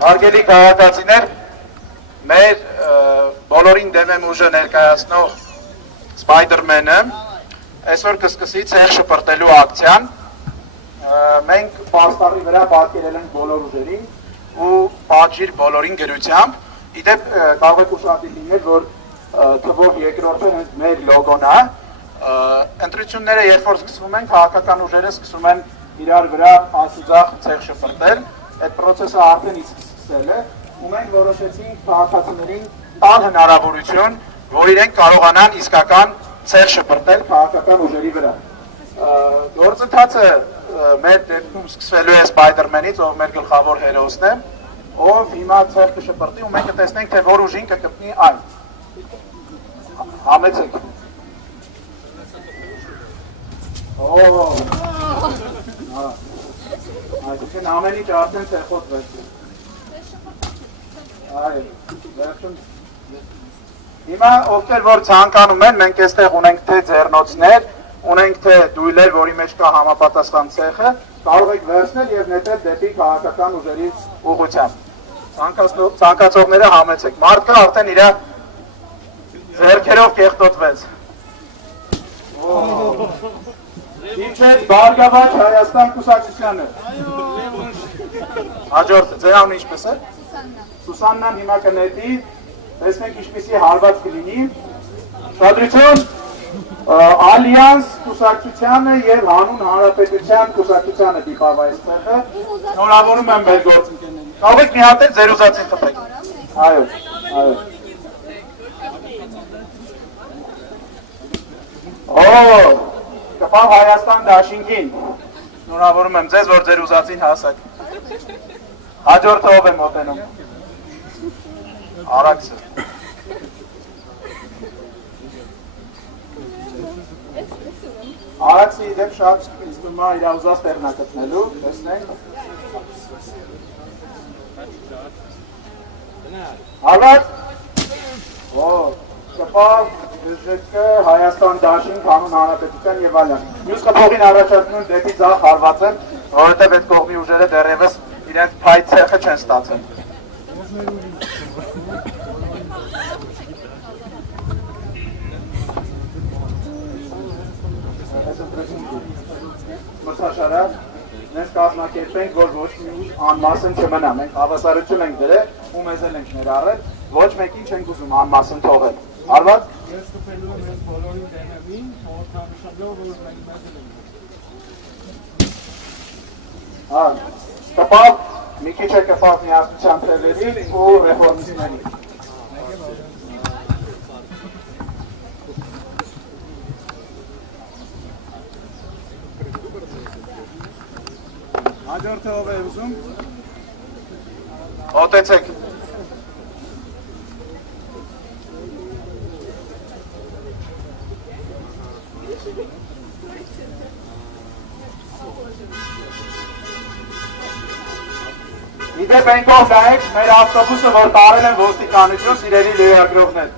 Հարգելի քաղաքացիներ, մեր բոլորին դեմ եմ ուժը ներկայացնող Spider-Man-ը այսօր կսկսի ցեղ շպրտելու ակցիան։ Մենք պաստառի վրա պատկերել ենք բոլոր ուժերին ու պատժիր բոլորին գրությամբ։ Իդեպ կարող եք ուշադիր լինել, որ թվով երկրորդը հենց մեր լոգոն է։ Ընտրությունները երբ որ սկսվում են, քաղաքական ուժերը սկսում են իրար վրա ասուձախ ցեղ շպրտել։ Այդ process-ը արդեն իսկ սկսել է ու մենք որոշեցինք քաղաքացիներին տալ հնարավորություն, որ իրենք կարողանան իսկական ցեղ շպրտել քաղաքական ուժերի վրա։ Գործընթացը մեր դեպքում սկսվելու է Spider-Man-ից, ով մեր գլխավոր հերոսն է, ով հիմա ցեղ կշպրտի ու մենք կտեսնենք, թե որ ուժին կգտնի այն։ Համեցեք։ Այսինքն ամեն ինչ արդեն ցեղոտվեց։ Այո, վերջում։ Հիմա ովքեր որ ցանկանում են, մենք այստեղ ունենք թե ձեռնոցներ, ունենք թե դույլեր, որի մեջ կա համապատասխան ցեխը, կարող եք վերցնել եւ նետել դեպի քաղաքական ուժերի ուղղությամբ։ Ցանկացողները համեցեք։ Մարդը արդեն իր ձեռքերով կեղտոտվեց։ Ինչ է Բարգավաճ Հայաստան կուսակցությանը։ Հաջորդը, ձեր անունը ինչպես է։ Սուսաննան հիմա կնետի, տեսնենք ինչպիսի հարված կլինի։ Շադրություն, Ալյանս կուսակցությանը եւ Հանուն Հանրապետության կուսակցությանը դիպավ այս ցեղը։ Շնորհավորում եմ մեր գործընկերներին։ Կարող եք մի հատ էլ ձեր ուզածին տպեք։ Այո, այո։ Կպավ Հայաստան դաշինքին, շնորհավորում եմ ձեզ, որ ձեր ուզածին հասակ։ Հաջորդը ով է մոտենում։ Արաքսը։ Արաքսի դեպ շատ իսկում է իր ուզած տեղն է գտնելու, տեսնենք։ Հարված։ Կպավ Դժետքը Հայաստան դաշինք, Հանուն Հանրապետության եւ այլն։ Մյուս կփողին առաջացնում դեպի ձախ հարվածը, որովհետեւ այդ կողմի ուժերը դեռևս իրենց փայտ ցեղը չեն ստացել։ Մրցաշարը մենք կազմակերպենք, որ ոչ մի ուժ անմասն չմնա։ Մենք հավասարություն ենք դրել ու մեզ էլ ենք ներառել, ոչ մեկին չենք ուզում անմասն թողել։ Արված։ Ես կփելու եմ ես բոլորին դեմին, խորհրդանշելով, որ մենք մեզ ենք։ Կպավ, մի քիչ է կպավ միասնության թևերի ու ռեֆորմիստների։ Հաջորդը ով է ուզում։ Հոտեցեք։ Իդեպ ենքով նայեք մեր ավտոբուսը, որ տարել են ոստիկանություն, սիրելի լիարգրողներ։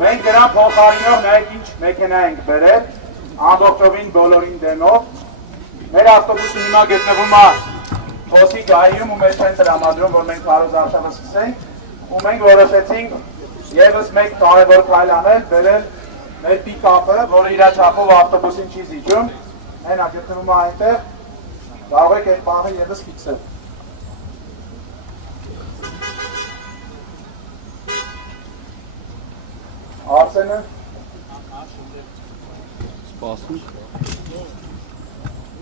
Մենք դրան փոխարինով նայեք ինչ մեքենա ենք բերել, ամբողջովին բոլորին դեմով։ Մեր ավտոբուսը հիմա գտնվում է Խոսի գայում ու մեզ չեն տրամադրում, որ մենք քարոզարշավը սկսենք, ու մենք որոշեցինք եւս մեկ կարևոր քայլ անել, բերել մեր պիկափը, որը իր չափով ավտոբուսին չի զիջում, հենա գտնվում է այնտեղ, կարող եք այդ պահը եւս ֆիքսել։ Արսենը սպասում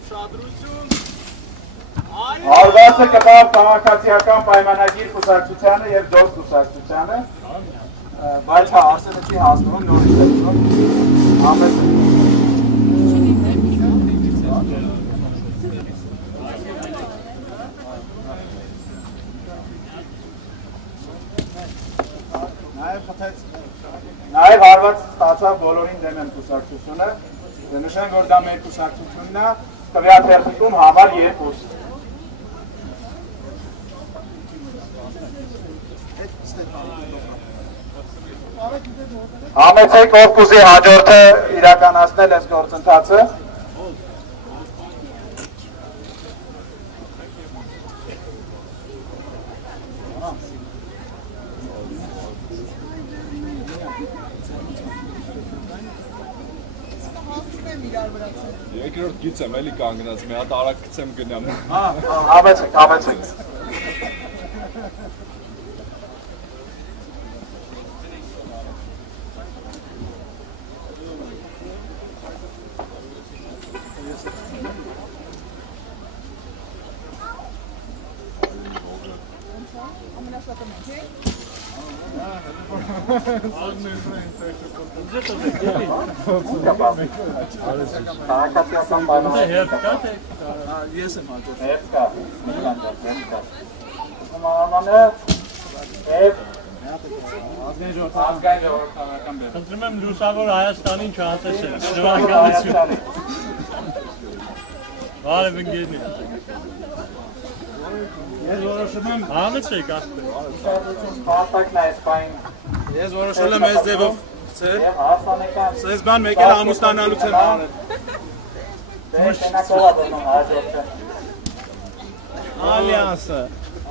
ուշադրություն Արվասը կպավ քաղաքացիական պայմանագիր կուսակցությանը և դոս կուսակցությանը բայց հա Արսենը չի հասնում նորից է ուզում ամեսը Նաև հարված ստացավ բոլորին դեմ եմ կուսակցությունը, նշենք, որ դա մեր կուսակցությունն է, տվյաթերթիկում համար 2։ Համեցեք ով կուզի հաջորդը իրականացնել այս գործընթացը։ Երկրորդ գիծ եմ էլի կանգնած, մի հատ արագ գցեմ գնամ։ Համեցեք։ Ես եմ հաջորդ։ Խնդրում եմ լուսավոր Հայաստանին չհասեցել, շնորհակալություն։ Բարև ընկերներ։ Ես որոշում եմ Համեցեք ասպե։ Ես որոշել եմ այս ձևով ցել։ Սենց բան մեկ էլ ամուսնանալուց եմ անել։ Ալյանսը։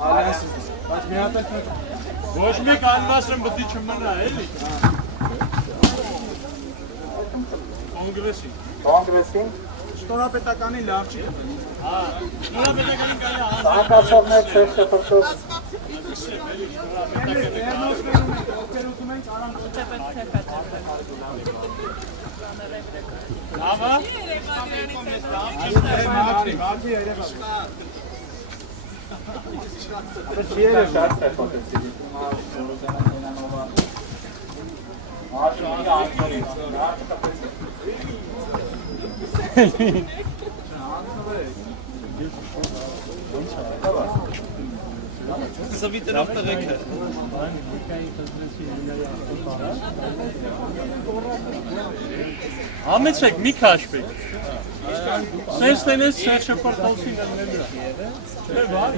Բայց մի հատ էլ Ոչ մեկ անվասրն բդի չմնա, էլի։ Կոնգրեսին շնորհապետականի լավ չի։ Նորապետականին կարելի է Անկացողներ չեր շփոթող Ava? Սվիտեր ավտորեքը։ Համեցեք, մի քաշվեք։ Սենց տենես շրջապարտալսին ելնելու։ Չէ, վար։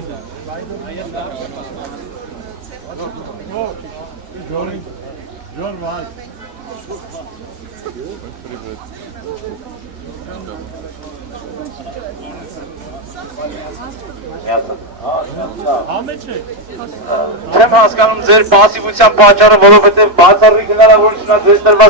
Ջոր վար։ Համեցեք։ Չեմ հասկանում ձեր պասիվության պատճառը, որովհետև բացառիկ հնարավորությունն է ձեզ տրված